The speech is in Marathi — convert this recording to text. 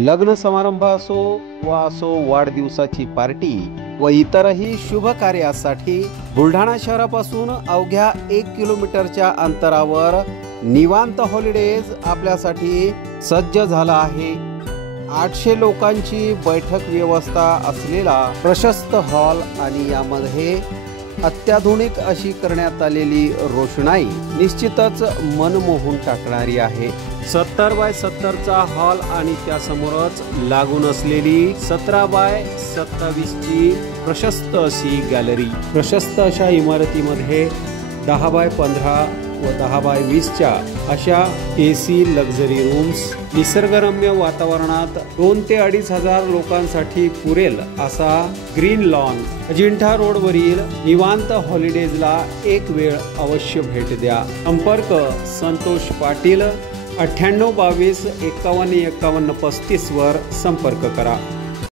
लग्न समारंभ असो वाढदिवसाची पार्टी व इतरही शुभ कार्यासाठी बुलढाणा शहरापासून अवघ्या 1 किलोमीटरच्या अंतरावर निवांत हॉलिडेज आपल्यासाठी सज्ज झाला आहे। 800 लोकांची बैठक व्यवस्था असलेला प्रशस्त हॉल आणि यामध्ये अत्याधुनिक अशी करण्यात आलेली रोषणाई निश्चितच मन मोहून टाकणारी आहे। 70 बाय 70 चा हॉल आणि त्यासमोरच लागून असलेली 17 बाय 27 ची प्रशस्त अशी गॅलरी। प्रशस्त अशा इमारतीमध्ये 10 बाय 15 व 10 बाय 20 च्या अशा एसी लक्झरी रूम्स, निसर्गरम्य वातावरणात 2 ते 2.5 हजार लोकांसाठी पुरेल असा ग्रीन लॉन। अजिंठा रोडवरील निवांत हॉलिडेजला एक वेळ अवश्य भेट द्या। संपर्क संतोष पाटील 98 22 51 51 35 वर संपर्क करा।